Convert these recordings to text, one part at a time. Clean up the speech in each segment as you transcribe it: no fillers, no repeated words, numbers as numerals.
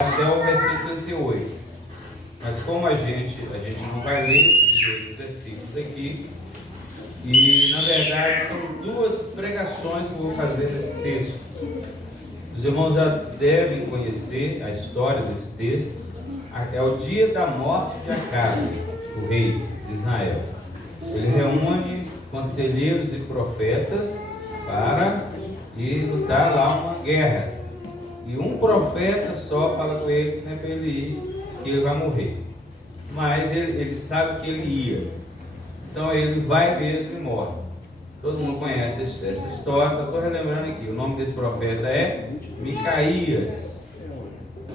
até o versículo 38. Mas como a gente não vai ler os versículos aqui, e na verdade são duas pregações que eu vou fazer nesse texto. Os irmãos já devem conhecer a história desse texto. É o dia da morte de Acabe, o rei de Israel. Ele reúne conselheiros e profetas para ir lutar lá uma guerra. E um profeta só fala com ele que não é para ele ir, que ele vai morrer. Mas ele sabe que ele ia. Então ele vai mesmo e morre. Todo mundo conhece essa história, só estou relembrando aqui. O nome desse profeta é Micaías.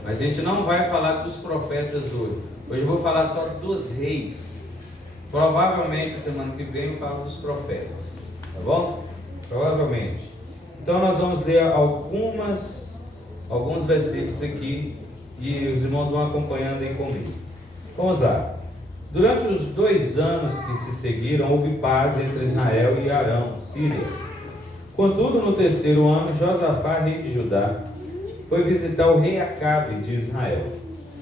Mas a gente não vai falar dos profetas hoje. Hoje eu vou falar só dos reis. Provavelmente semana que vem eu falo dos profetas. Tá bom? Provavelmente. Então nós vamos ler alguns versículos aqui e os irmãos vão acompanhando aí comigo. Vamos lá. Durante os 2 anos que se seguiram, houve paz entre Israel e Arão, Síria. Contudo, no 3º ano, Josafá, rei de Judá, foi visitar o rei Acabe de Israel.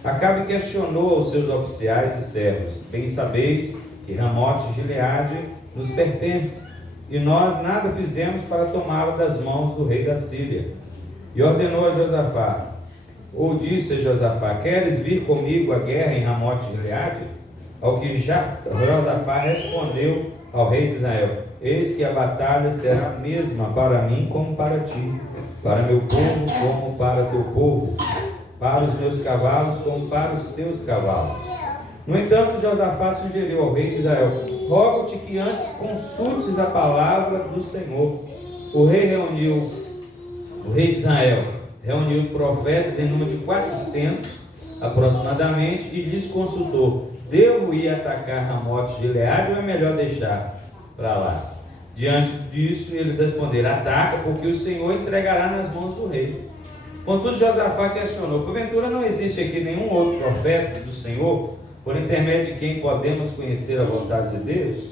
Acabe questionou aos seus oficiais e servos: bem sabeis que Ramote de Gileade nos pertence, e nós nada fizemos para tomá-la das mãos do rei da Síria. E ordenou a Josafá, ou disse a Josafá: queres vir comigo à guerra em Ramote de Gileade? Ao que Josafá respondeu ao rei de Israel: eis que a batalha será a mesma para mim como para ti, para meu povo como para teu povo, para os meus cavalos como para os teus cavalos. No entanto, Josafá sugeriu ao rei de Israel: rogo-te que antes consultes a palavra do Senhor. O rei de Israel reuniu profetas em número de 400 aproximadamente e lhes consultou: devo ir atacar Ramote de Gileade ou é melhor deixar para lá? Diante disso, eles responderam: ataca, porque o Senhor entregará nas mãos do rei. Contudo, Josafá questionou: porventura não existe aqui nenhum outro profeta do Senhor, por intermédio de quem podemos conhecer a vontade de Deus?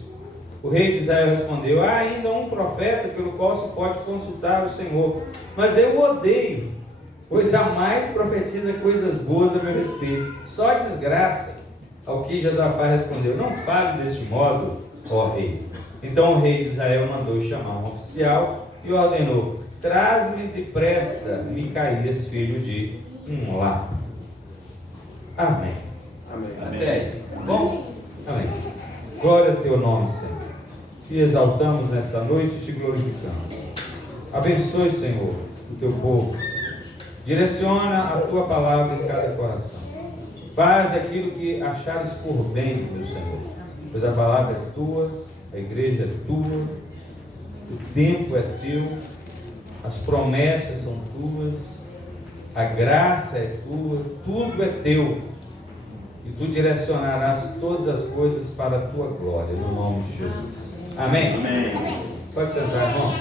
O rei de Israel respondeu: há ainda um profeta pelo qual se pode consultar o Senhor, mas eu o odeio, pois jamais profetiza coisas boas a meu respeito, só desgraça. Ao que Josafá respondeu: não fale deste modo, ó rei. Então o rei de Israel mandou chamar um oficial e ordenou: traz-me depressa Micaías, filho de Imlá. Amém. Amém. Até aí, tá bom? Amém. Glória ao teu nome, Senhor. Te exaltamos nessa noite e te glorificamos. Abençoe, Senhor, o teu povo. Direciona a tua palavra em cada coração. Faz aquilo que achares por bem, meu Senhor, pois a palavra é tua, a igreja é tua, o tempo é teu, as promessas são tuas, a graça é tua, tudo é teu, e tu direcionarás todas as coisas para a tua glória, no nome de Jesus. Amém? Amém. Pode sentar, irmão.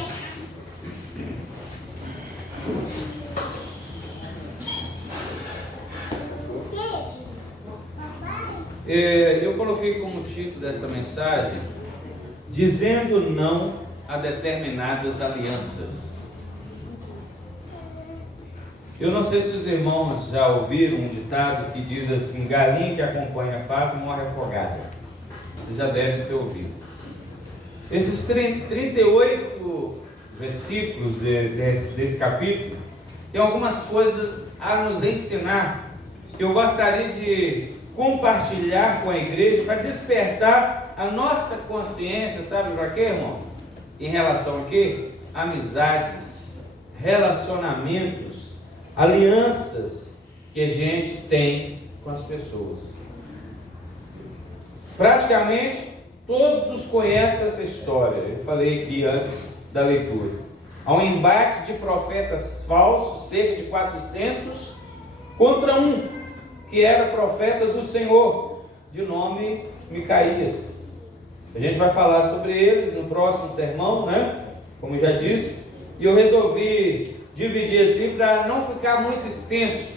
Eu coloquei como título dessa mensagem: dizendo não a determinadas alianças. Eu não sei se os irmãos já ouviram um ditado que diz assim: galinha que acompanha pato morre afogada. Vocês já devem ter ouvido. Esses 38 versículos desse capítulo tem algumas coisas a nos ensinar que eu gostaria de compartilhar com a igreja para despertar a nossa consciência, sabe para quê, irmão? Em relação a quê? Amizades, relacionamentos, alianças que a gente tem com as pessoas. Praticamente todos conhecem essa história. Eu falei aqui antes da leitura. Há um embate de profetas falsos, cerca de 400, contra um que era profeta do Senhor, de nome Micaías. A gente vai falar sobre eles no próximo sermão, né? Como eu já disse. E eu resolvi dividir assim para não ficar muito extenso.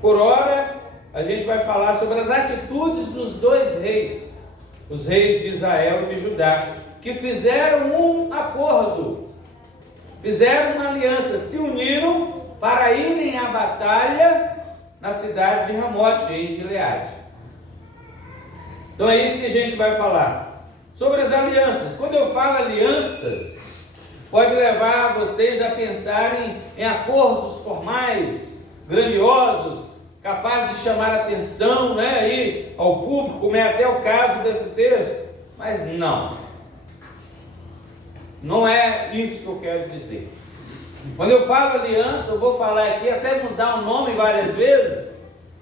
Por hora, a gente vai falar sobre as atitudes dos 2 reis, os reis de Israel e de Judá, que fizeram um acordo, fizeram uma aliança, se uniram para irem à batalha na cidade de Ramote, em Gileade. Então é isso que a gente vai falar. Sobre as alianças. Quando eu falo alianças, pode levar vocês a pensarem em acordos formais, grandiosos, capazes de chamar a atenção, né, aí, ao público, como é até o caso desse texto. Mas não é isso que eu quero dizer. Quando eu falo aliança, eu vou falar aqui, até mudar o nome várias vezes,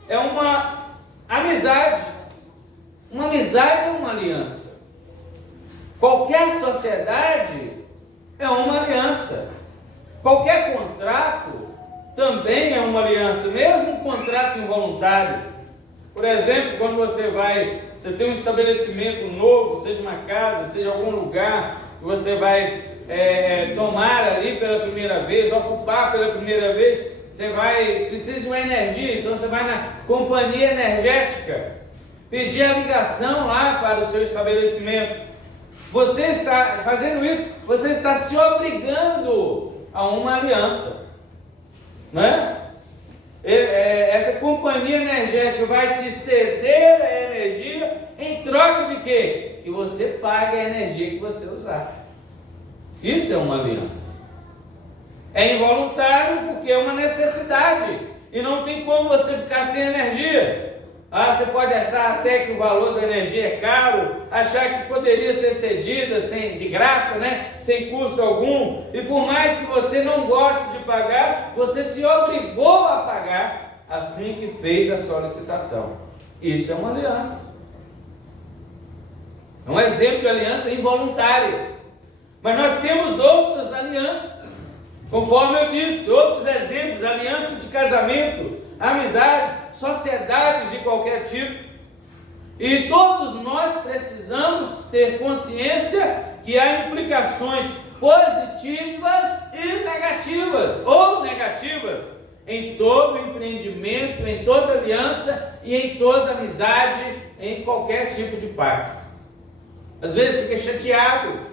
é uma amizade. Uma amizade é uma aliança. Qualquer sociedade é uma aliança. Qualquer contrato também é uma aliança, mesmo um contrato involuntário. Por exemplo, quando você tem um estabelecimento novo, seja uma casa, seja algum lugar, que você vai tomar ali pela primeira vez, ocupar pela primeira vez, precisa de uma energia, então você vai na companhia energética, pedir a ligação lá para o seu estabelecimento. Você está fazendo isso, você está se obrigando a uma aliança, né? Essa companhia energética vai te ceder a energia em troca de quê? Que você pague a energia que você usar. Isso é uma aliança. É involuntário porque é uma necessidade e não tem como você ficar sem energia. Você pode achar até que o valor da energia é caro, achar que poderia ser cedida de graça, né? Sem custo algum, e por mais que você não goste de pagar, você se obrigou a pagar assim que fez a solicitação. Isso é uma aliança. É um exemplo de aliança involuntária. Mas nós temos outras alianças, conforme eu disse, outros exemplos, alianças de casamento, amizades, sociedades de qualquer tipo. E todos nós precisamos ter consciência que há implicações positivas e negativas, ou negativas, em todo empreendimento, em toda aliança e em toda amizade, em qualquer tipo de pacto. Às vezes fica chateado.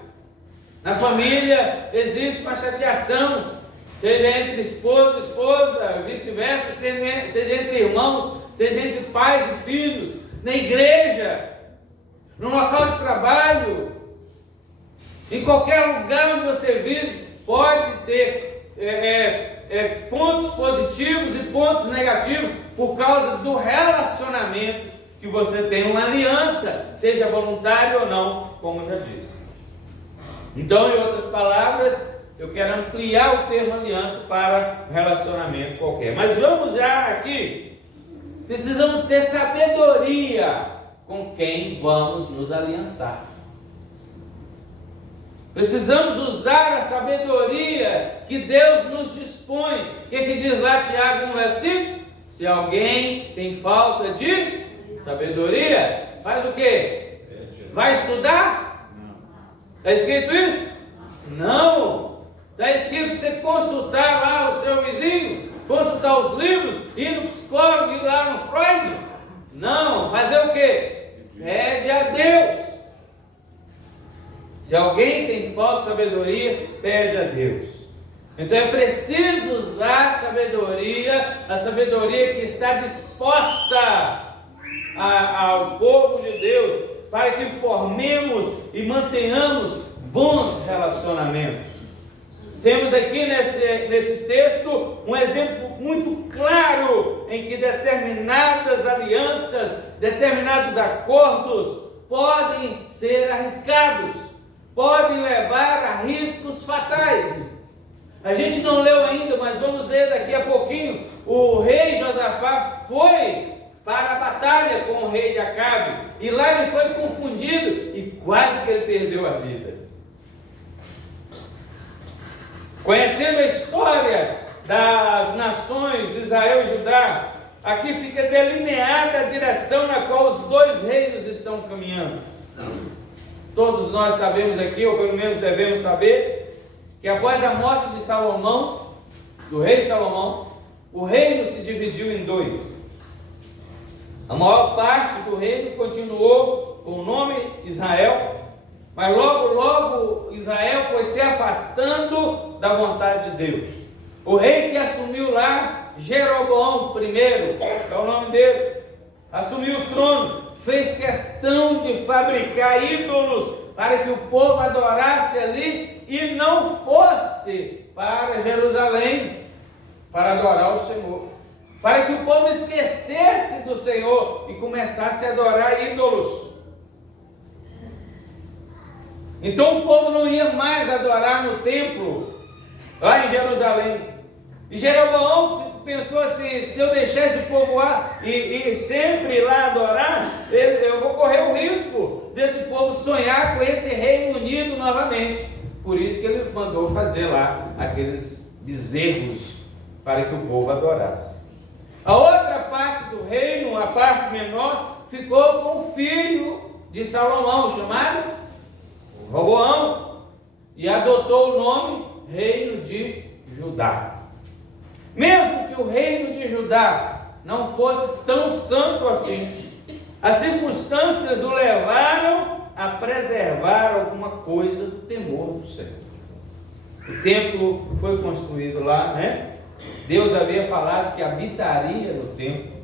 Na família existe uma chateação, seja entre esposo e esposa, vice-versa, seja entre irmãos, seja entre pais e filhos, na igreja, no local de trabalho, em qualquer lugar onde você vive, pode ter pontos positivos e pontos negativos por causa do relacionamento que você tem, uma aliança, seja voluntária ou não, como já disse. Então, em outras palavras, eu quero ampliar o termo aliança para um relacionamento qualquer. Mas vamos já aqui, precisamos ter sabedoria com quem vamos nos aliançar. Precisamos usar a sabedoria que Deus nos dispõe. O que diz lá Tiago no versículo? Se alguém tem falta de sabedoria, faz o quê? Vai estudar? Está escrito isso? Não! Está escrito você consultar lá o seu vizinho, consultar os livros, ir no psicólogo, ir lá no Freud? Não! Fazer o quê? Pede a Deus. Se alguém tem falta de sabedoria, pede a Deus. Então é preciso usar a sabedoria que está disposta ao povo de Deus, para que formemos e mantenhamos bons relacionamentos. Temos aqui nesse texto um exemplo muito claro em que determinadas alianças, determinados acordos podem ser arriscados, podem levar a riscos fatais. A gente não leu ainda, mas vamos ler daqui a pouquinho. O rei Josafá foi para a batalha com o rei de Acabe, e lá ele foi confundido e quase que ele perdeu a vida. Conhecendo a história das nações Israel e Judá, aqui fica delineada a direção na qual os dois reinos estão caminhando. Todos nós sabemos aqui, ou pelo menos devemos saber, que após a morte de Salomão, do rei Salomão, o reino se dividiu em dois. A maior parte do reino continuou com o nome Israel, mas logo Israel foi se afastando da vontade de Deus. O rei que assumiu lá, Jeroboão I, é o nome dele, assumiu o trono, fez questão de fabricar ídolos para que o povo adorasse ali e não fosse para Jerusalém para adorar o Senhor, para que o povo esquecesse do Senhor e começasse a adorar ídolos. Então o povo não ia mais adorar no templo, lá em Jerusalém. E Jeroboão pensou assim: se eu deixar esse povo lá e sempre ir lá adorar, eu vou correr o risco desse povo sonhar com esse reino unido novamente. Por isso que ele mandou fazer lá aqueles bezerros para que o povo adorasse. A outra parte do reino, a parte menor, ficou com o filho de Salomão, chamado Roboão, e adotou o nome Reino de Judá. Mesmo que o reino de Judá não fosse tão santo assim, as circunstâncias o levaram a preservar alguma coisa do temor do Senhor. O templo foi construído lá, né? Deus havia falado que habitaria no templo.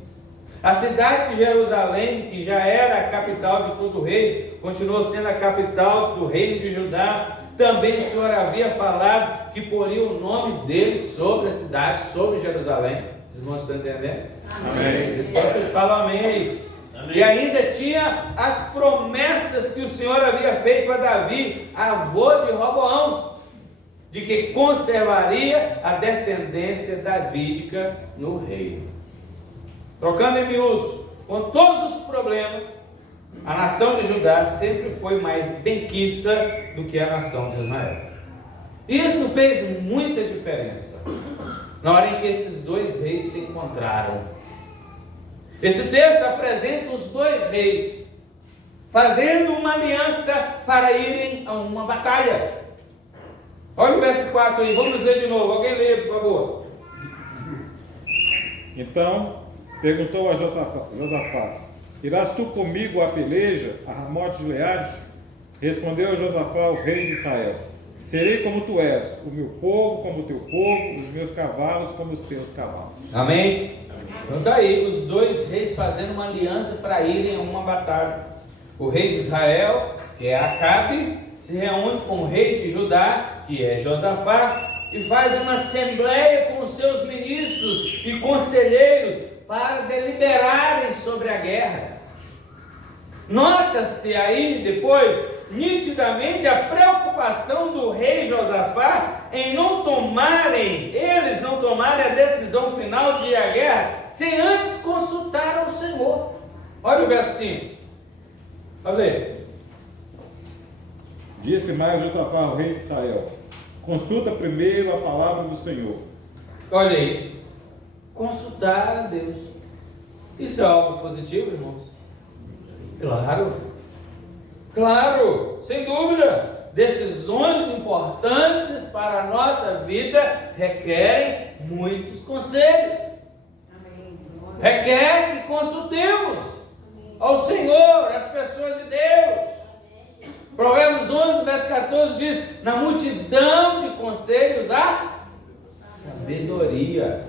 A cidade de Jerusalém, que já era a capital de todo o reino, continuou sendo a capital do reino de Judá. Também o Senhor havia falado que poria o nome dele sobre a cidade, sobre Jerusalém. Vocês vão estar entendendo? Amém. Vocês falam amém aí. Amém. E ainda tinha as promessas que o Senhor havia feito a Davi, avô de Roboão, de que conservaria a descendência davídica no reino. Trocando em miúdos, com todos os problemas, a nação de Judá sempre foi mais benquista do que a nação de Israel. Isso fez muita diferença na hora em que esses dois reis se encontraram. Esse texto apresenta os dois reis fazendo uma aliança para irem a uma batalha. Olha o verso 4 aí, vamos ler de novo. Alguém lê, por favor. Então perguntou a Josafá: irás tu comigo à peleja, a Ramote de Gileade? Respondeu Josafá, o rei de Israel: serei como tu és, o meu povo como o teu povo, os meus cavalos como os teus cavalos. Amém? Então está aí, os dois reis fazendo uma aliança para irem a uma batalha. O rei de Israel, que é Acabe, se reúne com o rei de Judá, que é Josafá, e faz uma assembleia com os seus ministros e conselheiros para deliberarem sobre a guerra. Nota-se aí depois, nitidamente, a preocupação do rei Josafá em eles não tomarem a decisão final de ir à guerra, sem antes consultar ao Senhor. Olha o verso 5. Olha aí. Disse mais Josafá, o rei de Israel: consulta primeiro a palavra do Senhor. Olha aí. Consultar a Deus. Isso é algo positivo, irmãos? Claro. Claro, sem dúvida. Decisões importantes para a nossa vida requerem muitos conselhos. Requer que consultemos ao Senhor, as pessoas de Deus. Provérbios 11, verso 14 diz: na multidão de conselhos há sabedoria.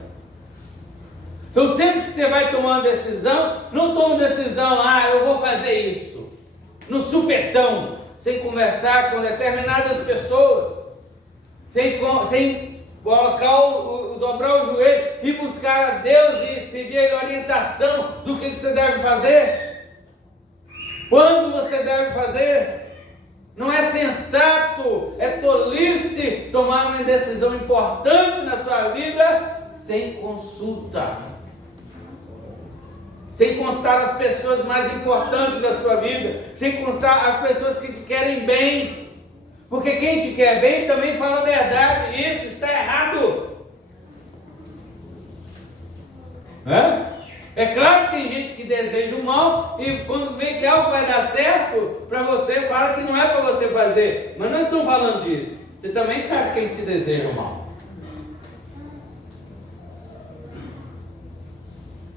Então sempre que você vai tomar uma decisão, não tome decisão: eu vou fazer isso, no supetão, sem conversar com determinadas pessoas, sem colocar dobrar o joelho e buscar a Deus e pedir a Ele orientação do que você deve fazer, quando você deve fazer. Não é sensato, é tolice tomar uma decisão importante na sua vida sem consulta, sem consultar as pessoas mais importantes da sua vida, sem consultar as pessoas que te querem bem, porque quem te quer bem também fala a verdade. Isso está errado. É claro que tem gente que deseja o mal e quando vê que algo vai dar certo para você, fala que não é para você fazer. Mas não estou falando disso. Você também sabe quem te deseja o mal.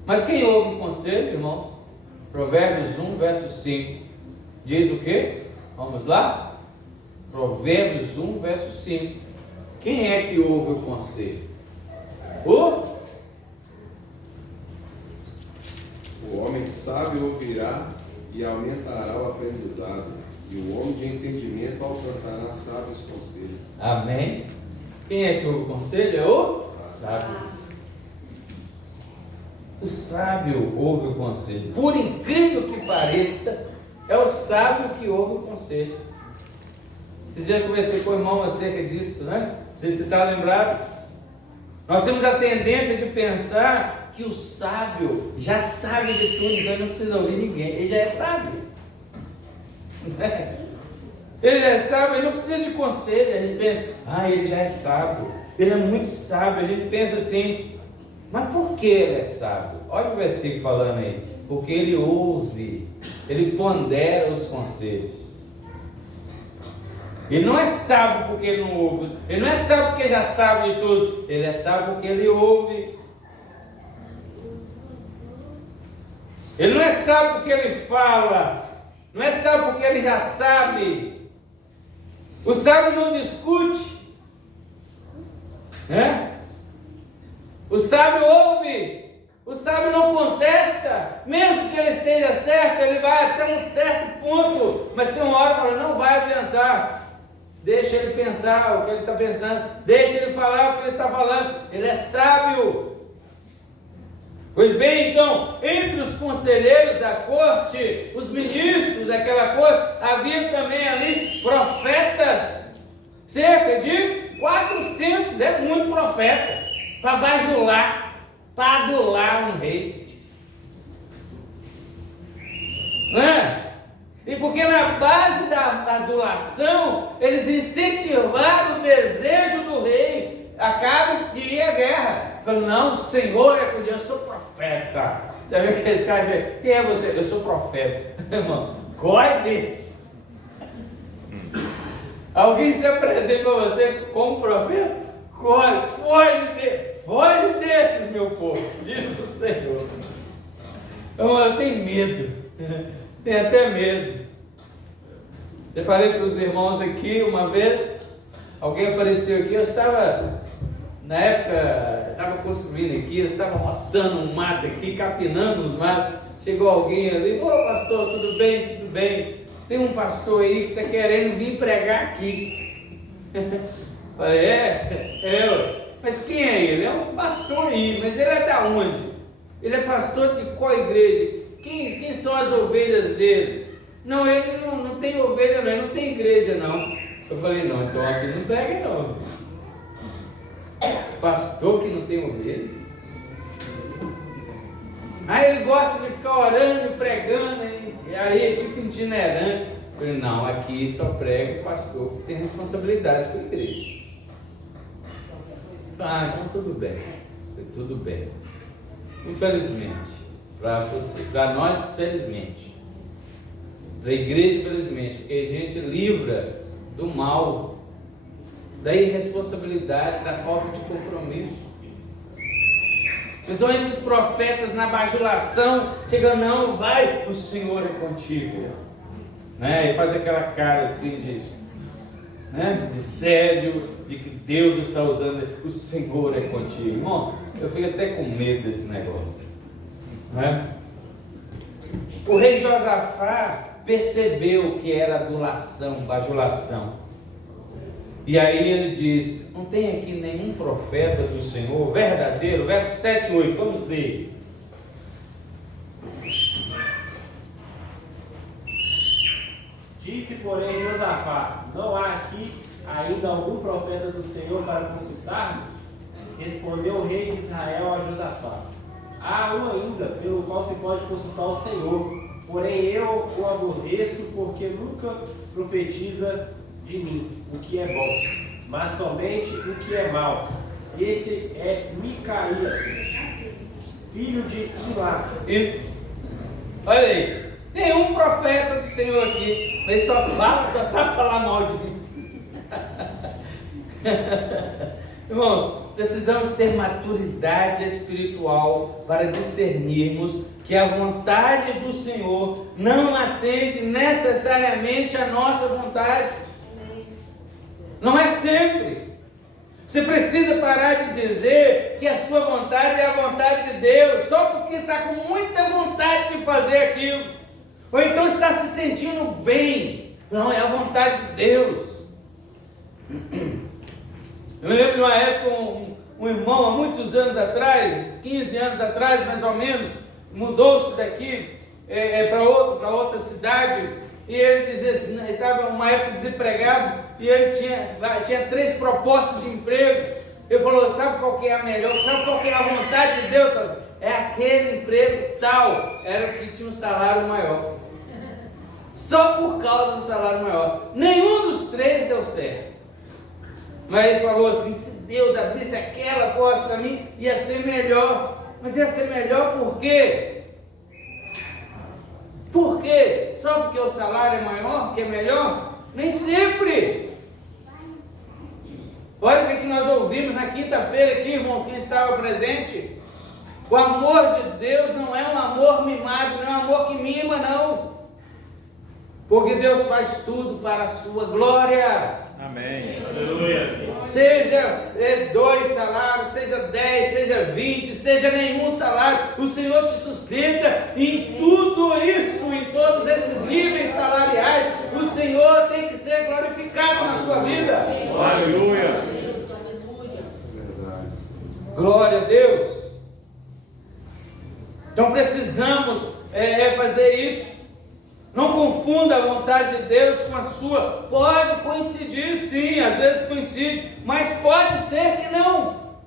Mas quem ouve o conselho, irmãos? Provérbios 1, verso 5. Diz o quê? Vamos lá? Provérbios 1, verso 5. Quem é que ouve o conselho? O homem sábio ouvirá e aumentará o aprendizado, e o homem de entendimento alcançará sábios conselhos. Amém? Quem é que ouve o conselho? É o sábio. O sábio ouve o conselho. Por incrível que pareça, é o sábio que ouve o conselho. Esses dias eu conversei com o irmão acerca disso, né? Não sei se você está lembrado. Nós temos a tendência de pensar que o sábio já sabe de tudo, então ele não precisa ouvir ninguém. Ele já é sábio. Ele já é sábio, ele não precisa de conselho. A gente pensa, ele já é sábio. Ele é muito sábio. A gente pensa assim, mas por que ele é sábio? Olha o versículo falando aí. Porque ele ouve, ele pondera os conselhos. Ele não é sábio porque ele não ouve. Ele não é sábio porque já sabe de tudo. Ele é sábio porque ele ouve. Ele não é sábio porque ele fala. Não é sábio porque ele já sabe. O sábio não discute. Né? O sábio ouve. O sábio não contesta. Mesmo que ele esteja certo, ele vai até um certo ponto. Mas tem uma hora que fala, não vai adiantar. Deixa ele pensar o que ele está pensando. Deixa ele falar o que ele está falando. Ele é sábio. Pois bem, então, entre os conselheiros da corte, os ministros daquela corte, havia também ali profetas. Cerca de 400, é muito profeta. Para bajular, para adular um rei. Não é? E porque na base da adulação, eles incentivaram o desejo do rei, Acabe de ir à guerra. Falando, não, o Senhor é com Deus, eu sou profeta. Já viu que esse cara diz, quem é você? Eu sou profeta. Irmão, corre desse. Alguém se apresenta para você como profeta? Corre, foge desses, meu povo, diz o Senhor. Eu tenho medo. Tem até medo. Eu falei para os irmãos aqui uma vez, alguém apareceu aqui, eu estava, na época, estava construindo aqui, eu estava roçando um mato aqui, capinando os matos, chegou alguém ali, ô pastor, tudo bem, tudo bem, tem um pastor aí que está querendo vir pregar aqui. Falei, mas quem é ele? É um pastor aí, mas ele é da onde? Ele é pastor de qual igreja? Quem são as ovelhas dele? Não, ele não tem ovelha, não, ele não tem igreja, não. Eu falei, não, então aqui não prega, não. Pastor que não tem ovelha? Aí ele gosta de ficar orando e pregando, e aí é tipo itinerante. Eu falei, não, aqui só prega o pastor que tem responsabilidade com a igreja. Então tudo bem. Foi tudo bem. Infelizmente. Para você, para nós, felizmente, para a igreja, felizmente, porque a gente livra do mal, da irresponsabilidade, da falta de compromisso. Então esses profetas na bajulação chegam, não, vai, o Senhor é contigo, né? E faz aquela cara assim de sério, de que Deus está usando, o Senhor é contigo. Irmão, eu fico até com medo desse negócio. Né? O rei Josafá percebeu que era adulação, bajulação. E aí ele diz, não tem aqui nenhum profeta do Senhor verdadeiro? Verso 7 e 8, vamos ler. Disse, porém, Josafá, não há aqui ainda algum profeta do Senhor para consultarmos? Respondeu o rei de Israel a Josafá, há um ainda, pelo qual se pode consultar o Senhor, porém eu o aborreço, porque nunca profetiza de mim o que é bom, mas somente o que é mau. Esse é Micaías, filho de Ilá. Isso. Olha aí, tem um profeta do Senhor aqui, mas só sabe falar mal de mim. Irmãos, precisamos ter maturidade espiritual para discernirmos que a vontade do Senhor não atende necessariamente à nossa vontade. Não é sempre. Você precisa parar de dizer que a sua vontade é a vontade de Deus, só porque está com muita vontade de fazer aquilo. Ou então está se sentindo bem. Não, é a vontade de Deus. Eu me lembro de uma época, um irmão, há muitos anos atrás, 15 anos atrás mais ou menos, mudou-se daqui para outra cidade, e ele dizia assim, ele estava uma época desempregado, e ele tinha 3 propostas de emprego. Ele falou, sabe qual que é a melhor, sabe qual que é a vontade de Deus? É aquele emprego tal, era o que tinha um salário maior. Só por causa do salário maior. Nenhum dos 3 deu certo. Mas ele falou assim, se Deus abrisse aquela porta para mim, ia ser melhor. Mas ia ser melhor por quê? Por quê? Só porque o salário é maior, que é melhor? Nem sempre. Olha o que nós ouvimos na quinta-feira aqui, irmãos, quem estava presente. O amor de Deus não é um amor mimado, não é um amor que mima, não. Porque Deus faz tudo para a sua glória. Amém. Aleluia. Seja 2 salários, seja 10, seja 20, seja nenhum salário, o Senhor te sustenta em tudo isso, em todos esses níveis salariais. O Senhor tem que ser glorificado na sua vida. Aleluia. Glória a Deus. Então precisamos fazer isso. Não confunda a vontade de Deus com a sua. Pode coincidir sim, às vezes coincide, mas pode ser que não.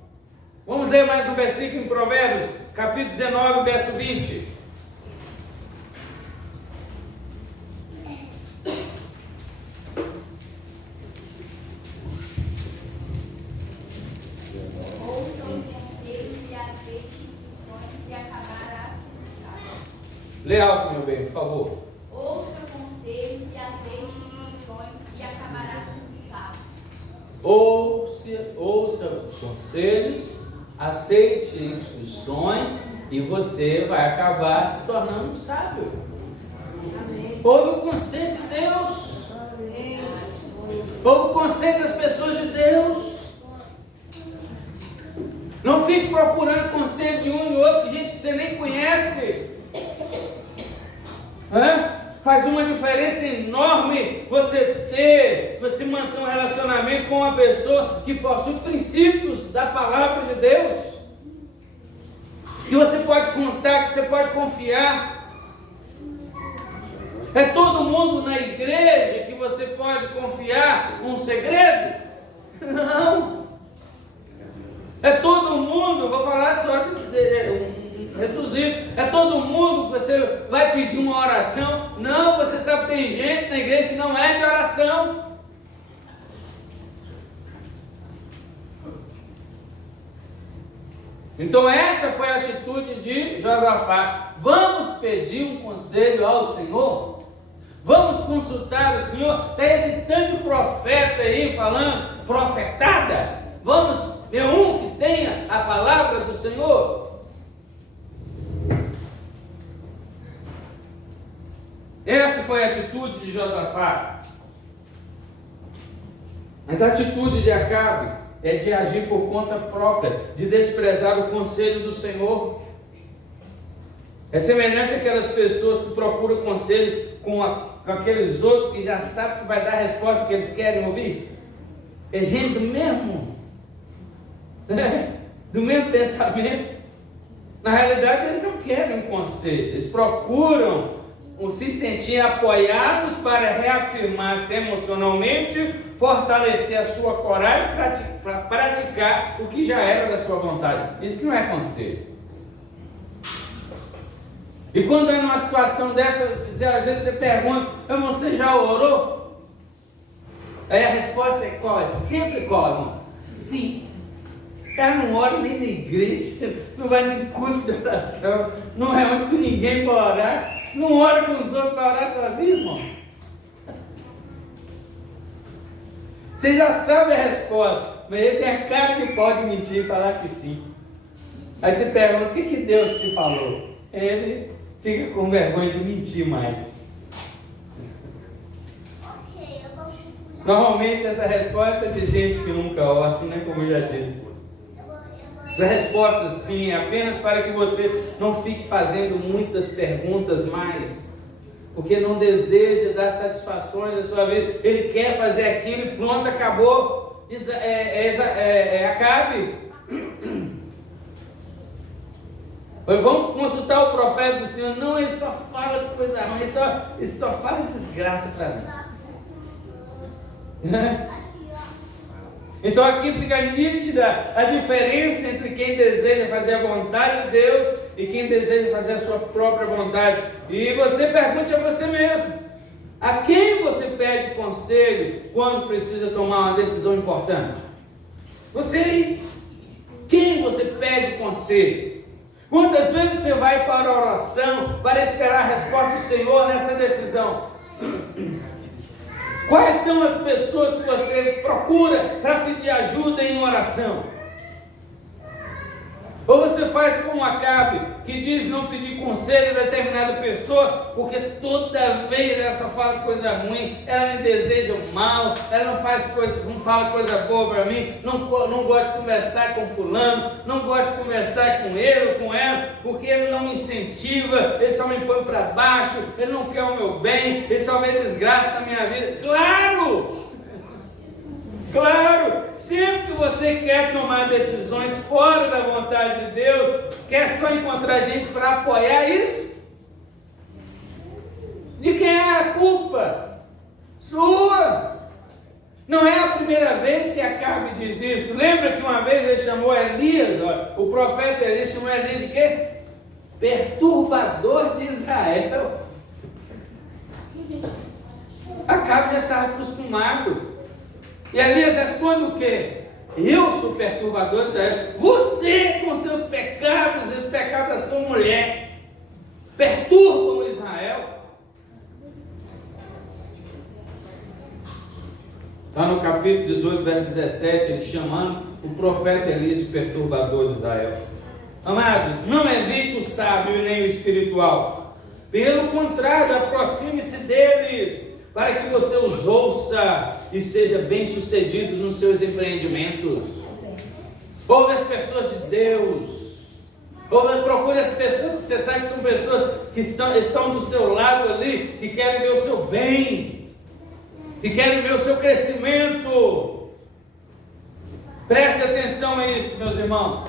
Vamos ler mais um versículo em Provérbios, capítulo 19, verso 20. Lê alto, meu bem, por favor. Ouça conselhos e aceite instruções e acabará sendo sábio. Ouça conselhos, aceite instruções e você vai acabar se tornando um sábio. Ouve o conselho de Deus. Ouve o conselho das pessoas de Deus. Não fique procurando conselho de um e outro, de gente que você nem conhece. Faz uma diferença enorme você manter um relacionamento com uma pessoa que possui princípios da palavra de Deus, que você pode contar, que você pode confiar. É todo mundo na igreja que você pode confiar um segredo? Não. É todo mundo, vou falar só reduzido. É todo mundo que você vai pedir uma oração? Não, você sabe que tem gente na igreja que não é de oração. Então essa foi a atitude de Josafá. Vamos pedir um conselho ao Senhor? Vamos consultar o Senhor? Tem esse tanto de profeta aí falando, profetada. Vamos ver um que tenha a palavra do Senhor? Essa foi a atitude de Josafá. Mas a atitude de Acabe é de agir por conta própria, de desprezar o conselho do Senhor. É semelhante àquelas pessoas que procuram conselho com aqueles outros que já sabem que vai dar a resposta que eles querem ouvir. É gente do mesmo pensamento. Na realidade, eles não querem um conselho, eles procuram se sentir apoiados para reafirmar-se emocionalmente, fortalecer a sua coragem para praticar o que já era da sua vontade. Isso não é conselho. E quando é numa situação dessa, às vezes você pergunta, você já orou? Aí a resposta é qual? É sempre qual, irmão? Sim. Cara, não ora nem na igreja, não vai nem culto de oração, não reúne com ninguém para orar, não ora com os outros para orar sozinho, irmão. Você já sabe a resposta, mas ele tem a cara que pode mentir e falar que sim. Aí você pergunta, o que Deus te falou? Ele fica com vergonha de mentir mais. Ok, eu vou procurar Normalmente essa resposta é de gente que nunca ora, né? Como eu já disse. Essa resposta sim é apenas para que você não fique fazendo muitas perguntas mais, porque não deseja dar satisfações à sua vida. Ele quer fazer aquilo e pronto, acabou. Acabe. Vamos consultar o profeta do Senhor. Não, ele só fala coisa ruim, ele só fala desgraça para mim. Então aqui fica nítida a diferença entre quem deseja fazer a vontade de Deus e quem deseja fazer a sua própria vontade. E você pergunte a você mesmo: a quem você pede conselho quando precisa tomar uma decisão importante? Você, quem você pede conselho? Quantas vezes você vai para a oração para esperar a resposta do Senhor nessa decisão? Quais são as pessoas que você procura para pedir ajuda em oração? Ou você faz como Acabe, que diz não pedir conselho a determinada pessoa, porque toda vez ela só fala coisa ruim, ela me deseja o mal, ela não fala coisa boa para mim, não gosta de conversar com fulano, não gosta de conversar com ele ou com ela, porque ele não me incentiva, ele só me põe para baixo, ele não quer o meu bem, ele só vê desgraça na minha vida. Claro! Claro, sempre que você quer tomar decisões fora da vontade de Deus, quer só encontrar gente para apoiar isso? De quem é a culpa? Sua! Não é a primeira vez que Acabe diz isso. Lembra que uma vez ele chamou Elias, o profeta Elias chamou Elias de quê? Perturbador de Israel. Acabe já estava acostumado. E Elias responde o quê? Eu sou perturbador de Israel. Você com seus pecados e os pecados da sua mulher perturbam Israel. Está no capítulo 18, verso 17, ele chamando o profeta Elias de perturbador de Israel. Amados, não evite o sábio e nem o espiritual. Pelo contrário, aproxime-se deles, para que você os ouça e seja bem sucedido nos seus empreendimentos. Ouve as pessoas de Deus. Procure as pessoas que você sabe que são pessoas que estão do seu lado ali, que querem ver o seu bem, que querem ver o seu crescimento. Preste atenção a isso, meus irmãos.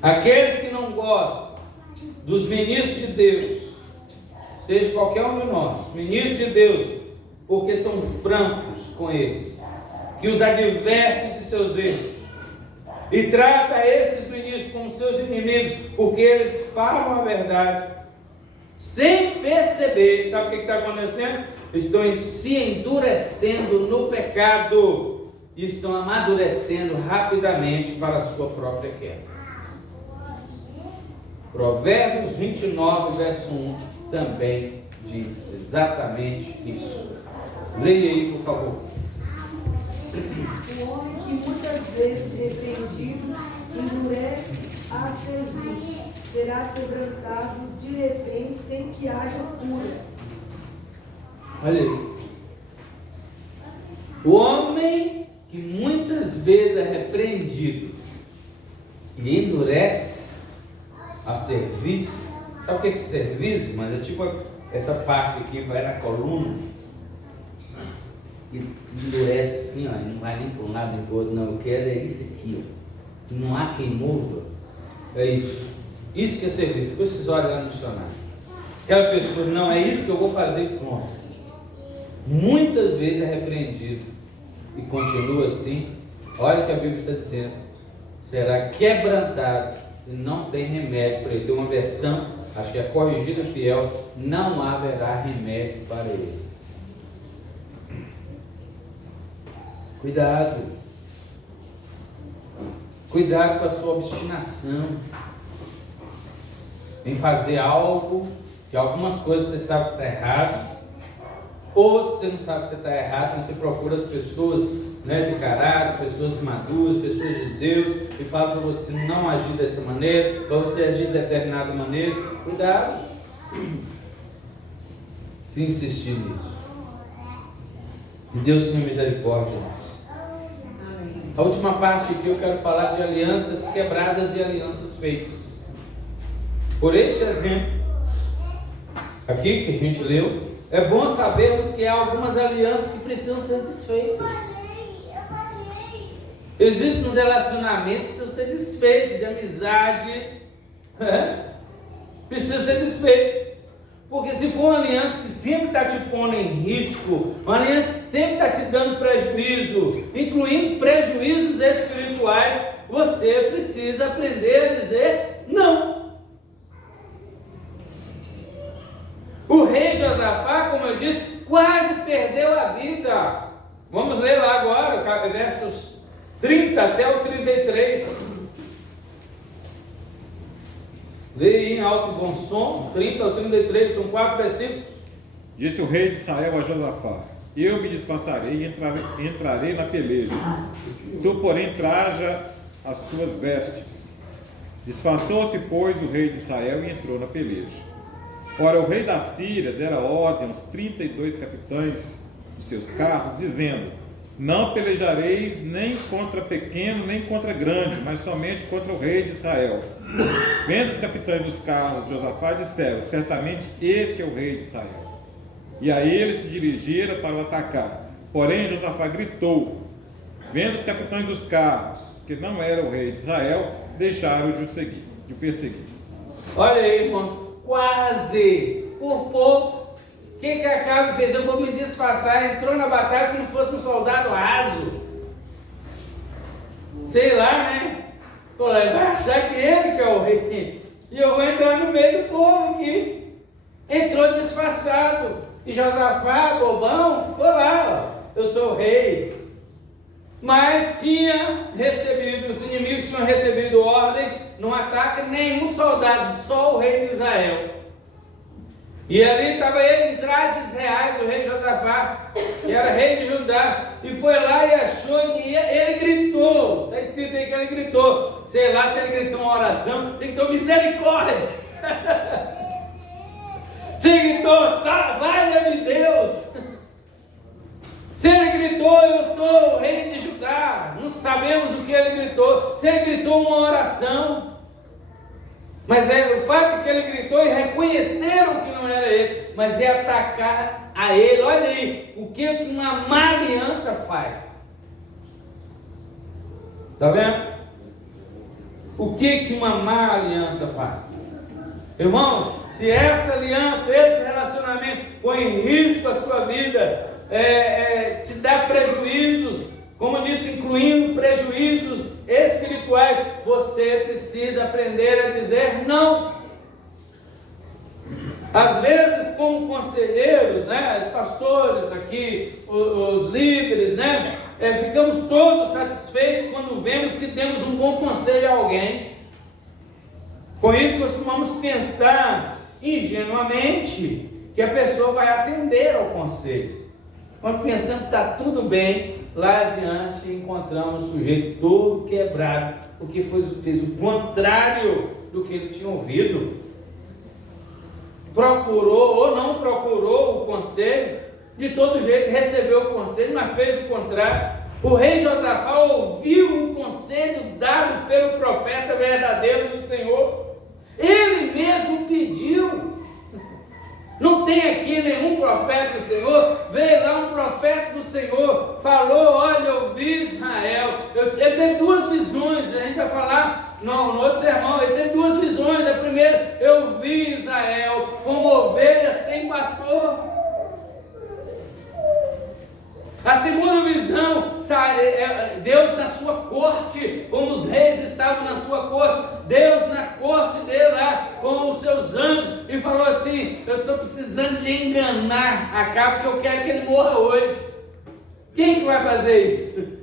Aqueles que não gostam dos ministros de Deus, seja qualquer um de nós, ministros de Deus, porque são francos com eles, que os adverte de seus erros, e trata esses ministros como seus inimigos, porque eles falam a verdade, sem perceber. Sabe o que está acontecendo? Estão se endurecendo no pecado, e estão amadurecendo rapidamente para a sua própria queda. Provérbios 29, verso 1, também diz exatamente isso. Leia aí, por favor. O homem que muitas vezes repreendido endurece a cerviz, será quebrantado de repente sem que haja cura. Olha aí. O homem que muitas vezes é repreendido e endurece a cerviz. Sabe o que é cerviz? Mas é tipo essa parte aqui, vai na coluna e endurece assim, ó, não vai nem para um lado nem para o outro. Não, eu quero é isso aqui, ó. Não há quem mova. É isso. Isso que é cerviz. Depois vocês olham lá no dicionário. Aquela pessoa, não, é isso que eu vou fazer, pronto. Muitas vezes é repreendido e continua assim. Olha o que a Bíblia está dizendo. Será quebrantado e não tem remédio para ele. Tem uma versão, acho que é Corrigida Fiel, não haverá remédio para ele. Cuidado. Cuidado com a sua obstinação em fazer algo, que algumas coisas você sabe que está errado, outros você não sabe que você está errado, mas você procura as pessoas, né, de caráter, pessoas maduras, pessoas de Deus, e fala para você não agir dessa maneira, para você agir de determinada maneira. Cuidado se insistir nisso. Que Deus tenha misericórdia de nós. A última parte aqui eu quero falar de alianças quebradas e alianças feitas. Por este exemplo, aqui que a gente leu, é bom sabermos que há algumas alianças que precisam ser desfeitas. Existem uns relacionamentos que precisam ser desfeitos, de amizade, precisa ser desfeito. Porque se for uma aliança que sempre está te pondo em risco, uma aliança que sempre está te dando prejuízo, incluindo prejuízos espirituais, você precisa aprender a dizer não. O rei Josafá, como eu disse, quase perdeu a vida. Vamos ler lá agora, versos 30 até o 33. Leia em alto e bom som, 30 ao 33, são 4 versículos. Disse o rei de Israel a Josafá: eu me disfarçarei e entrarei na peleja. Tu, porém, traja as tuas vestes. Disfarçou-se, pois, o rei de Israel e entrou na peleja. Ora, o rei da Síria dera ordem aos 32 capitães dos seus carros, dizendo: não pelejareis nem contra pequeno, nem contra grande, mas somente contra o rei de Israel. Vendo os capitães dos carros, Josafá disseram: certamente este é o rei de Israel. E a ele se dirigiram para o atacar. Porém, Josafá gritou. Vendo os capitães dos carros, que não era o rei de Israel, deixaram de o perseguir. Olha aí, irmão, quase, por pouco. O que Acabe fez? Eu vou me disfarçar, entrou na batalha como se fosse um soldado raso. Sei lá, né? Vai achar que ele que é o rei. E eu vou entrar no meio do povo aqui. Entrou disfarçado. E Josafá, bobão, ficou lá. Ó. Eu sou o rei. Mas tinha recebido, os inimigos tinham recebido ordem, não ataca nenhum soldado, só o rei de Israel. E ali estava ele em trajes reais, o rei Josafá, que era rei de Judá, e foi lá e achou, e ele gritou, está escrito aí que ele gritou, sei lá se ele gritou uma oração, ele gritou misericórdia, se ele gritou, valha-me Deus, se ele gritou, eu sou o rei de Judá, não sabemos o que ele gritou, se ele gritou uma oração, mas o fato é que ele gritou e reconheceram que não era ele, mas é atacar a ele. Olha aí, o que uma má aliança faz. Está vendo? O que uma má aliança faz? Irmãos, se essa aliança, esse relacionamento põe em risco a sua vida, te dá prejuízos, como disse, incluindo prejuízos espirituais, você precisa aprender a dizer não. Às vezes, como conselheiros, né, os pastores aqui, os líderes, né, ficamos todos satisfeitos quando vemos que temos um bom conselho a alguém. Com isso, costumamos pensar ingenuamente que a pessoa vai atender ao conselho. Quando pensamos que está tudo bem, lá adiante encontramos o sujeito todo quebrado, porque fez o contrário do que ele tinha ouvido. Procurou ou não procurou o conselho, de todo jeito recebeu o conselho, mas fez o contrário. O rei Josafá ouviu o conselho dado pelo profeta verdadeiro do Senhor. Ele mesmo pediu. Não tem aqui nenhum profeta do Senhor. Veio lá um profeta do Senhor, falou: olha, eu vi Israel. Ele teve 2 visões, a gente vai falar no outro sermão. Ele teve 2 visões. A primeira, eu vi Israel como ovelha sem pastor. A segunda visão, Deus na sua corte, como os reis estavam na sua corte, Deus na corte dele lá, com os seus anjos, e falou assim: eu estou precisando de enganar Acabe, porque eu quero que ele morra hoje. Quem que vai fazer isso?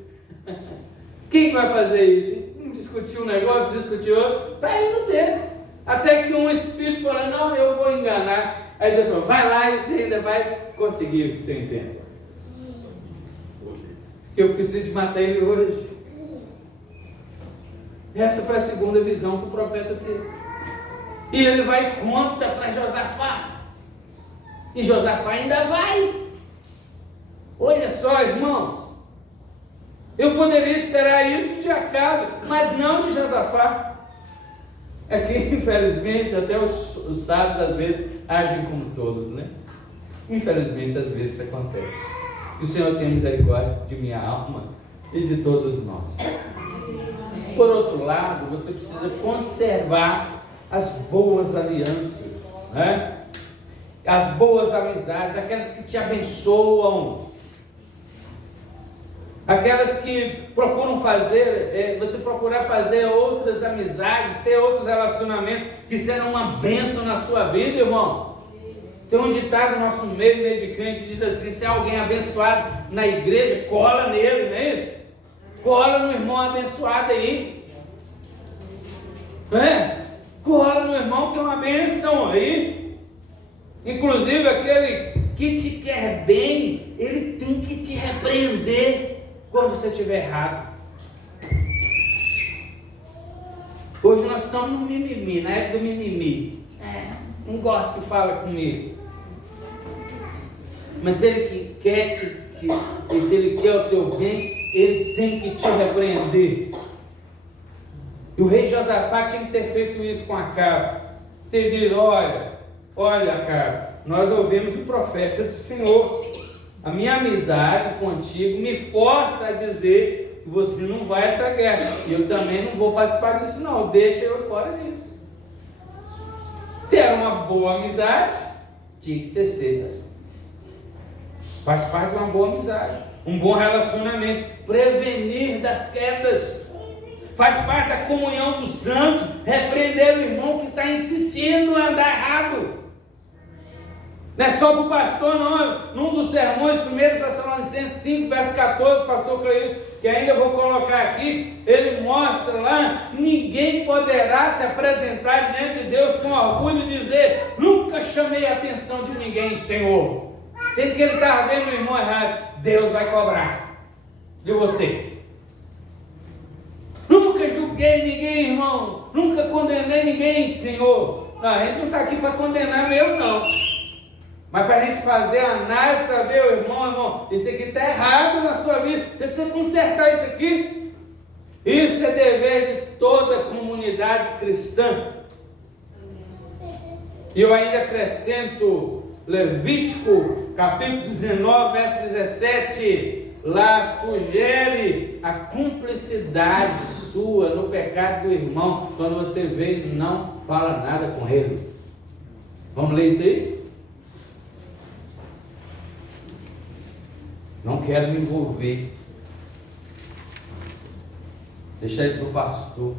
Quem que vai fazer isso? Discutiu um negócio, discutiu outro, está aí no texto. Até que um espírito falou: não, eu vou enganar. Aí Deus falou: vai lá e você ainda vai conseguir, você entende? Eu preciso de matar ele hoje. Essa foi a segunda visão que o profeta teve. E ele vai e conta para Josafá. E Josafá ainda vai. Olha só, irmãos, eu poderia esperar isso de Acabe, mas não de Josafá. É que, infelizmente, até os sábios às vezes agem como tolos, né? Infelizmente, às vezes isso acontece. Que o Senhor tenha misericórdia de minha alma e de todos nós. Por outro lado, você precisa conservar as boas alianças, né? As boas amizades, aquelas que te abençoam, aquelas que procuram fazer, você procurar fazer outras amizades, ter outros relacionamentos que serão uma bênção na sua vida, irmão. Tem um ditado no nosso meio de crente, que diz assim: se há alguém abençoado na igreja, cola nele, não é isso? Cola no irmão abençoado aí, não é? Cola no irmão que é uma bênção aí. Inclusive aquele que te quer bem, ele tem que te repreender quando você estiver errado. Hoje nós estamos no mimimi, na época do mimimi. Não gosto que fala comigo. Mas se ele quer e se ele quer o teu bem, ele tem que te repreender. E o rei Josafá tinha que ter feito isso com Acabe. Ter dito: olha Acabe, nós ouvimos o profeta do Senhor. A minha amizade contigo me força a dizer que você não vai a essa guerra. E eu também não vou participar disso não. Deixa eu fora disso. Se era uma boa amizade, tinha que ter setas. Faz parte de uma boa amizade, um bom relacionamento, prevenir das quedas. Faz parte da comunhão dos santos, repreender o irmão que está insistindo em andar errado. Não é só para o pastor, não. Num dos sermões, 1 Tessalonicenses 5, verso 14, pastor Cleilson, que ainda vou colocar aqui, ele mostra lá que ninguém poderá se apresentar diante de Deus com orgulho e dizer: nunca chamei a atenção de ninguém, Senhor. Sendo que ele estava vendo o irmão errado, Deus vai cobrar de você. Nunca julguei ninguém, irmão. Nunca condenei ninguém, Senhor. Não, a gente não está aqui para condenar meu, não. Mas para a gente fazer a análise para ver o irmão, isso aqui está errado na sua vida. Você precisa consertar isso aqui. Isso é dever de toda a comunidade cristã. E eu ainda acrescento Levítico, capítulo 19, verso 17. Lá sugere a cumplicidade sua no pecado do irmão, quando você vê e não fala nada com ele. Vamos ler isso aí? Não quero me envolver. Deixar isso para o pastor.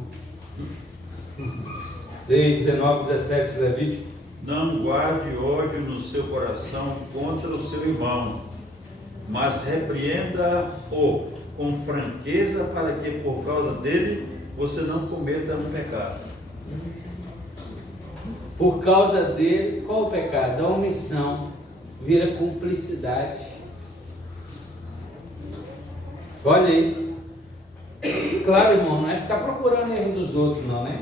Leia 19, 17, Levítico. Não guarde ódio no seu coração contra o seu irmão, mas repreenda-o com franqueza, para que por causa dele você não cometa um pecado. Por causa dele, qual o pecado? A omissão vira cumplicidade. Olha aí. Claro, irmão, não é ficar procurando erro dos outros, não, né?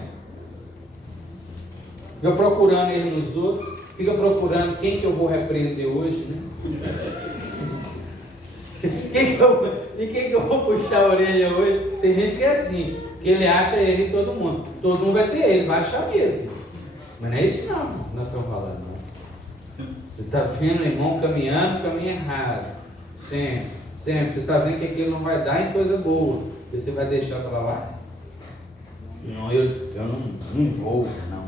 Fica procurando erro nos outros, fica procurando quem que eu vou repreender hoje, né? Quem que eu vou puxar a orelha hoje? Tem gente que é assim, que ele acha erro em todo mundo. Todo mundo vai ter erro, vai achar mesmo. Mas não é isso não que nós estamos falando, não. Você está vendo o irmão caminhando, caminho errado. Sempre. Você está vendo que aquilo não vai dar em coisa boa. E você vai deixar para lá? Não, eu não envolvo, não.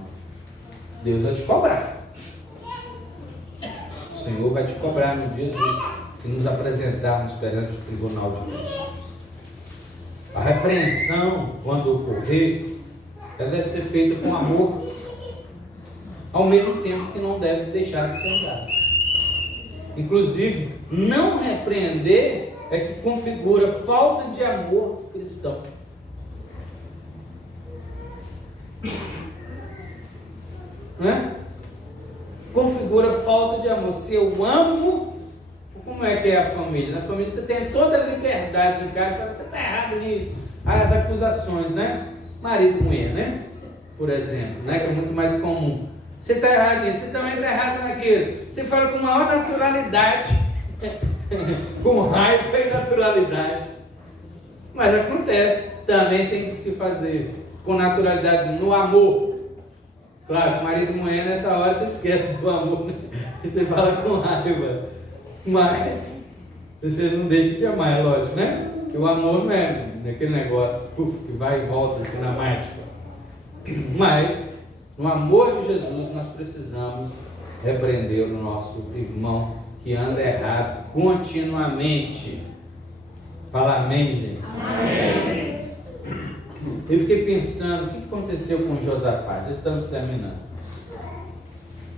Deus vai te cobrar. O Senhor vai te cobrar no dia que nos apresentarmos perante o tribunal de Deus. A repreensão, quando ocorrer, ela deve ser feita com amor, ao mesmo tempo que não deve deixar de ser dada. Inclusive, não repreender é que configura falta de amor cristão. Né? Configura falta de amor. Se eu amo, como é que é a família? Na família você tem toda a liberdade em casa, você está errado nisso. As acusações, né? Marido e mulher, né? Por exemplo, né? Que é muito mais comum. Você está errado nisso, você também está errado naquilo. Você fala com maior naturalidade. com raiva e naturalidade. Mas acontece, também tem que se fazer com naturalidade, no amor. Claro, marido e mulher nessa hora você esquece do amor, né? Você fala com raiva. Mas você não deixa de amar, é lógico, né? Porque o amor não é aquele negócio que vai e volta assim na mágica. Mas, no amor de Jesus, nós precisamos repreender o nosso irmão que anda errado continuamente. Fala amém, gente. Amém. Eu fiquei pensando, o que aconteceu com Josafá? Já estamos terminando.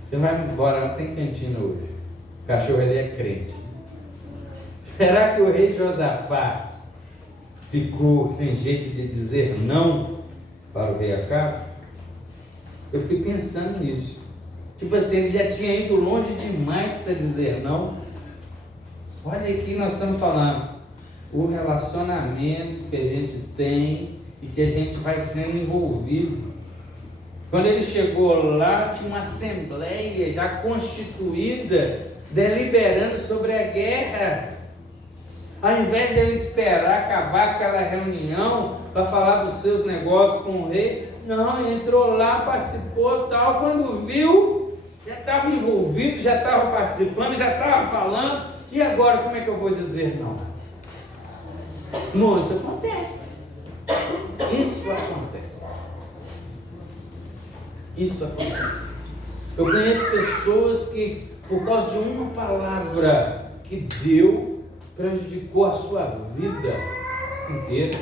Você vai embora, não tem cantina hoje. O cachorro ele é crente. Será que o rei Josafá ficou sem jeito de dizer não para o rei Acabe? Eu fiquei pensando nisso. Tipo assim, ele já tinha ido longe demais para dizer não. Olha aqui, nós estamos falando o relacionamento que a gente tem e que a gente vai sendo envolvido. Quando ele chegou lá, tinha uma assembleia já constituída, deliberando sobre a guerra. Ao invés dele esperar acabar aquela reunião para falar dos seus negócios com o rei, não, ele entrou lá, participou tal, quando viu, já estava envolvido, já estava participando, já estava falando, e agora como é que eu vou dizer não? Não, isso acontece. Isso acontece. Isso acontece. Eu conheço pessoas que, por causa de uma palavra que deu, prejudicou a sua vida inteira.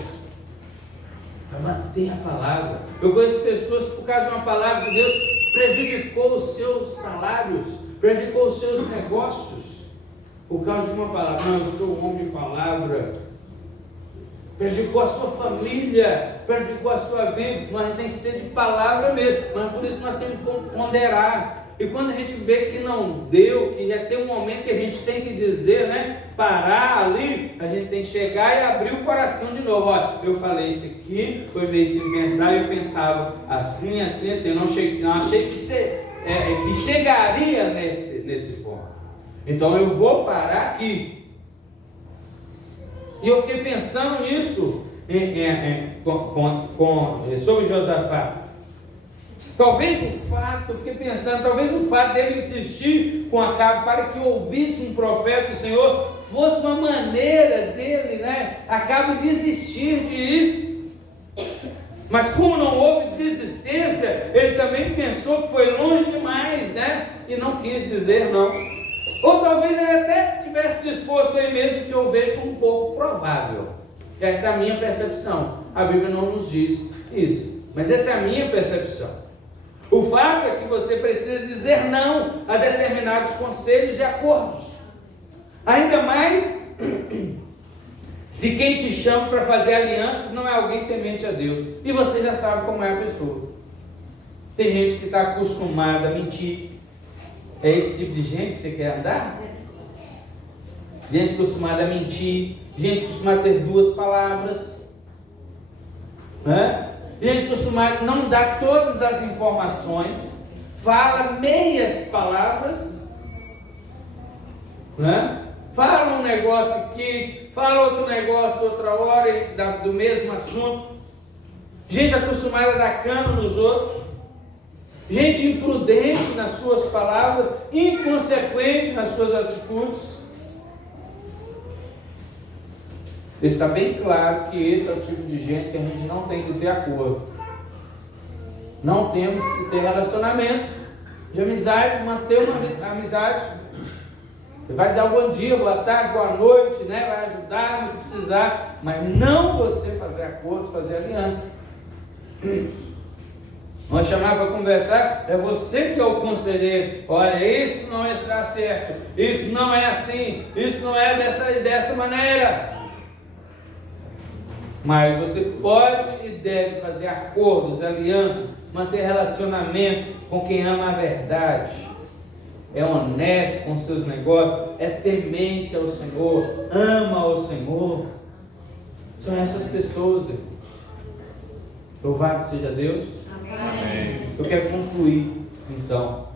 Para manter a palavra. Eu conheço pessoas que, por causa de uma palavra de Deus, prejudicou os seus salários, prejudicou os seus negócios, por causa de uma palavra. Não, eu sou um homem de palavra. Prejudicou a sua família, prejudicou a sua vida. Nós tem que ser de palavra mesmo, mas por isso nós temos que ponderar. E quando a gente vê que não deu, que já tem um momento que a gente tem que dizer, né? Parar ali, a gente tem que chegar e abrir o coração de novo. Olha, eu falei isso aqui, foi meio sem pensar, eu pensava assim, assim, assim. Eu não achei que chegaria nesse ponto. Então eu vou parar aqui. E eu fiquei pensando nisso sobre Josafá. Talvez o fato dele insistir com Acabe para que ouvisse um profeta do Senhor fosse uma maneira dele, né? Acabe desistir de ir. Mas como não houve desistência, ele também pensou que foi longe demais, né? E não quis dizer não. Ou talvez ele até tivesse disposto aí mesmo, que eu vejo como um pouco provável. Essa é a minha percepção. A Bíblia não nos diz isso, mas essa é a minha percepção. O fato é que você precisa dizer não a determinados conselhos e acordos. Ainda mais se quem te chama para fazer alianças não é alguém temente a Deus. E você já sabe como é a pessoa. Tem gente que está acostumada a mentir. É esse tipo de gente que você quer andar? Gente acostumada a mentir, gente acostumada a ter duas palavras, né? Gente acostumada a não dar todas as informações, fala meias palavras, né? Fala um negócio aqui, fala outro negócio outra hora do mesmo assunto. Gente acostumada a dar cano nos outros. Gente imprudente nas suas palavras, inconsequente nas suas atitudes. Está bem claro que esse é o tipo de gente que a gente não tem que ter acordo. Não temos que ter relacionamento de amizade, manter uma amizade. Você vai dar um bom dia, boa tarde, boa noite, né? Vai ajudar no que precisar, mas não você fazer acordo, fazer aliança. Nós chamar para conversar, é você que é o conselheiro. Olha, isso não está certo, isso não é assim, isso não é dessa maneira. Mas você pode e deve fazer acordos, alianças, manter relacionamento com quem ama a verdade, é honesto com seus negócios, é temente ao Senhor, ama ao Senhor. São essas pessoas, irmão. Louvado seja Deus. Amém. Eu quero concluir, então.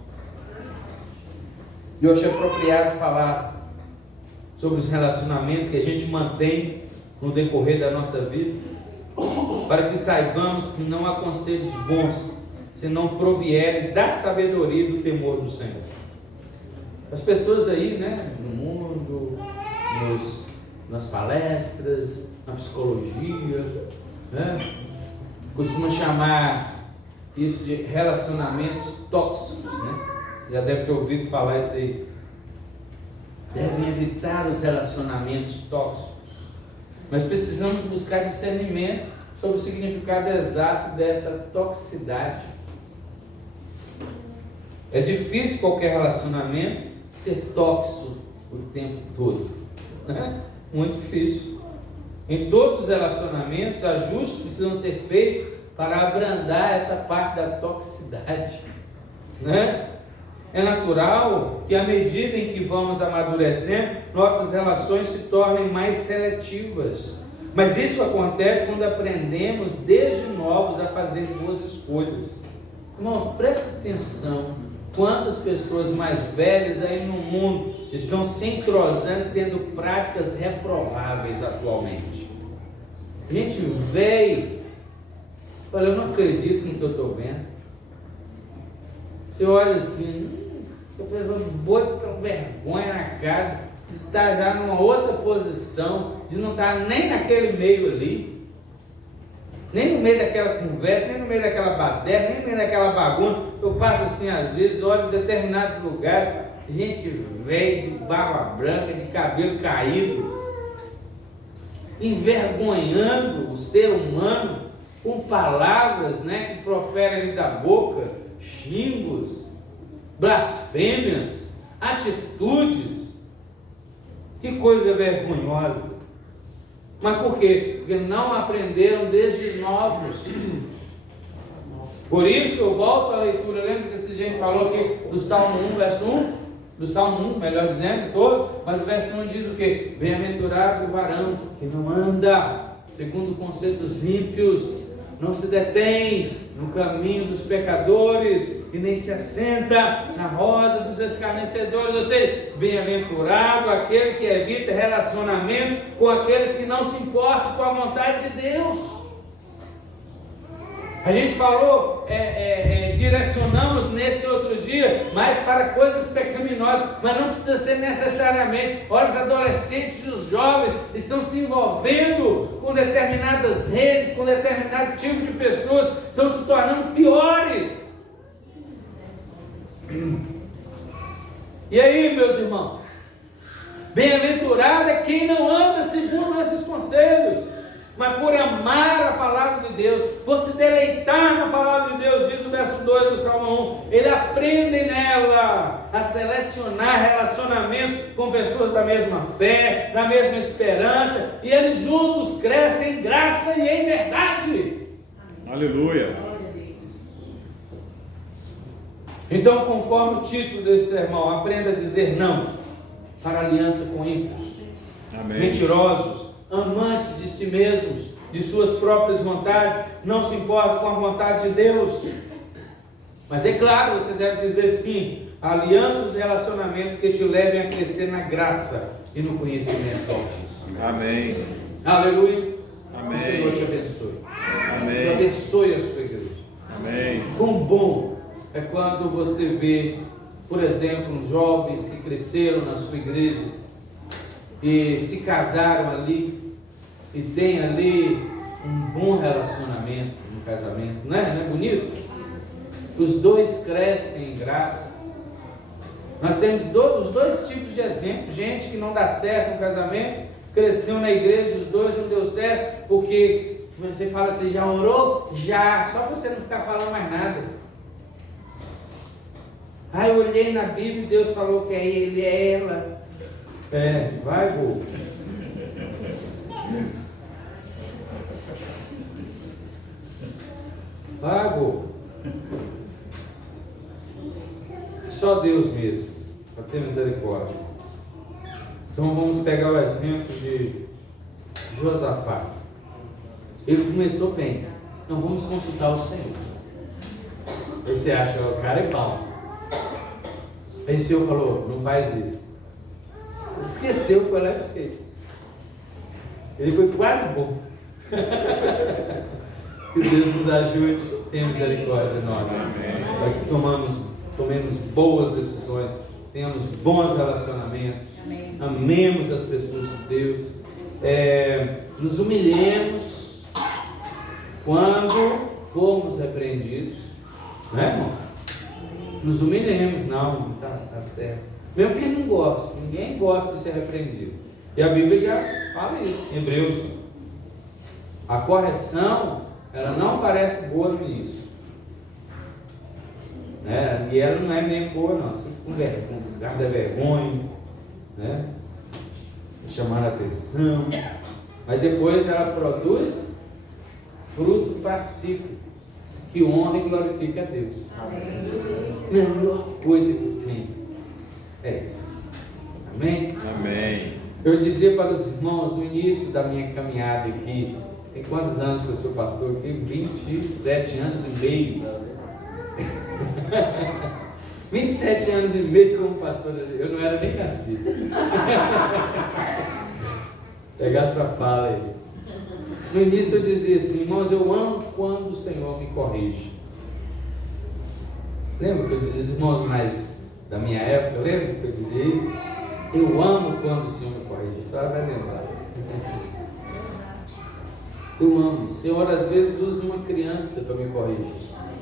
Eu achei apropriado falar sobre os relacionamentos que a gente mantém no decorrer da nossa vida, para que saibamos que não há conselhos bons se não provierem da sabedoria e do temor do Senhor. As pessoas aí, né, no mundo, nas palestras, na psicologia, né, costumam chamar isso de relacionamentos tóxicos, né? Já deve ter ouvido falar isso aí. Devem evitar os relacionamentos tóxicos. Mas precisamos buscar discernimento sobre o significado exato dessa toxicidade. É difícil qualquer relacionamento ser tóxico o tempo todo, né? Muito difícil. Em todos os relacionamentos, ajustes precisam ser feitos para abrandar essa parte da toxicidade, né? É natural que à medida em que vamos amadurecendo, nossas relações se tornem mais seletivas. Mas isso acontece quando aprendemos desde novos a fazer boas escolhas. Irmão, preste atenção. Quantas pessoas mais velhas aí no mundo estão se entrosando, tendo práticas reprováveis atualmente? Gente velho, olha, eu não acredito no que eu estou vendo. Você olha assim, a pessoa bota vergonha na cara, de estar já numa outra posição, de não estar nem naquele meio ali, nem no meio daquela conversa, nem no meio daquela baderna, nem no meio daquela bagunça. Eu passo assim, às vezes, olho em determinados lugares, gente velha, de barba branca, de cabelo caído, envergonhando o ser humano com palavras, né, que proferem ali da boca, xingos, blasfêmias, atitudes. Que coisa vergonhosa. Mas por quê? Porque não aprenderam desde novos. Por isso eu volto à leitura. Lembra que esse gente falou aqui do Salmo 1, verso 1? Do Salmo 1, melhor dizendo, todo. Mas o verso 1 diz o quê? Bem-aventurado o varão que não anda segundo conceitos ímpios, não se detém no caminho dos pecadores e nem se assenta na roda dos escarnecedores. Ou seja, bem-aventurado aquele que evita relacionamentos com aqueles que não se importam com a vontade de Deus. A gente falou, direcionamos nesse outro dia, mas para coisas pecaminosas, mas não precisa ser necessariamente. Olha, os adolescentes e os jovens estão se envolvendo com determinadas redes, com determinado tipo de pessoas, estão se tornando piores. E aí, meus irmãos, bem-aventurado é quem não anda segundo esses conselhos, mas por amar a palavra de Deus, por se deleitar na palavra de Deus, diz o verso 2 do Salmo 1, ele aprende nela a selecionar relacionamentos com pessoas da mesma fé, da mesma esperança, e eles juntos crescem em graça e em verdade. Aleluia. Então, conforme o título desse sermão, aprenda a dizer não para aliança com ímpios, mentirosos, amantes de si mesmos, de suas próprias vontades, não se importam com a vontade de Deus. Mas é claro, você deve dizer sim a alianças e relacionamentos que te levem a crescer na graça e no conhecimento do Altíssimo. Amém. Aleluia. Amém. O Senhor te abençoe. Amém. Te abençoe a sua igreja. Amém. Quão bom é quando você vê, por exemplo, jovens que cresceram na sua igreja e se casaram ali e tem ali um bom relacionamento no casamento, não é bonito? Os dois crescem em graça. Nós temos os dois tipos de exemplos. Gente que não dá certo no casamento, cresceu na igreja, os dois não deu certo, porque você fala assim, já orou? Já, só para você não ficar falando mais nada. Eu olhei na Bíblia e Deus falou que é ele, é ela. Vai, vô. Vai, vô. Só Deus mesmo, para ter misericórdia. Então vamos pegar o exemplo de Josafá. Ele começou bem. Então vamos consultar o Senhor. Aí você acha, o cara é pau. Aí o Senhor falou, não faz isso. Esqueceu, foi lá e fez. Ele foi quase bom. Que Deus nos ajude, tenha misericórdia de nós. Para que tomemos boas decisões, tenhamos bons relacionamentos, amemos as pessoas de Deus, nos humilhemos quando formos repreendidos, né, irmão? Nos humilhemos, não está certo. Mesmo quem não gosta, ninguém gosta de ser repreendido. E a Bíblia já fala isso, em Hebreus. A correção, ela não parece boa no início, né? E ela não é nem boa, não. Você fica com vergonha, guarda vergonha, né? Chamar a atenção, mas depois ela produz fruto pacífico, que honra e glorifica a Deus. A melhor coisa que tem é isso. Amém? Amém. Eu dizia para os irmãos no início da minha caminhada aqui, tem quantos anos que eu sou pastor aqui? 27 anos e meio. 27 anos e meio como pastor, eu não era nem nascido. Pegar essa fala aí. No início eu dizia assim, irmãos, eu amo quando o Senhor me corrige. Lembra que eu dizia, os irmãos mais da minha época, lembra que eu dizia isso? Eu amo quando o Senhor me corrige, a senhora vai lembrar. Eu amo. O Senhor às vezes usa uma criança para me corrigir.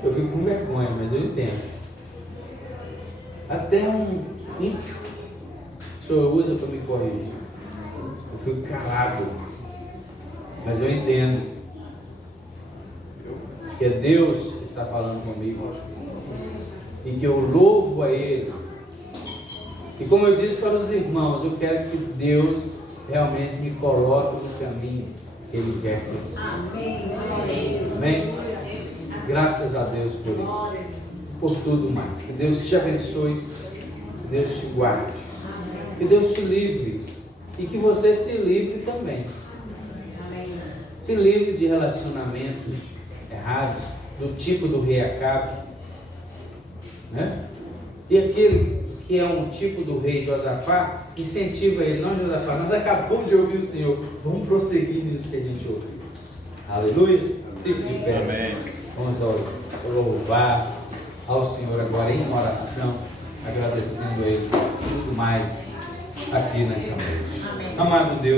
Eu fico com vergonha, mas eu entendo. Até um ímpio o Senhor usa para me corrigir. Eu fico calado, mas eu entendo que é Deus que está falando comigo e que eu louvo a Ele. E como eu disse para os irmãos, eu quero que Deus realmente me coloque no caminho que Ele quer que eu siga. Amém? Graças a Deus por isso, por tudo mais. Que Deus te abençoe, que Deus te guarde, que Deus te livre e que você se livre também. Se livre de relacionamentos errados, do tipo do rei Acabe, né? E aquele que é um tipo do rei Josafá, incentiva ele, não Josafá, nós acabamos de ouvir o Senhor, vamos prosseguir nisso que a gente ouviu. Aleluia. Fique de pé. Amém. Vamos louvar ao Senhor agora em oração, agradecendo a Ele por tudo mais aqui nessa noite. Amado Deus.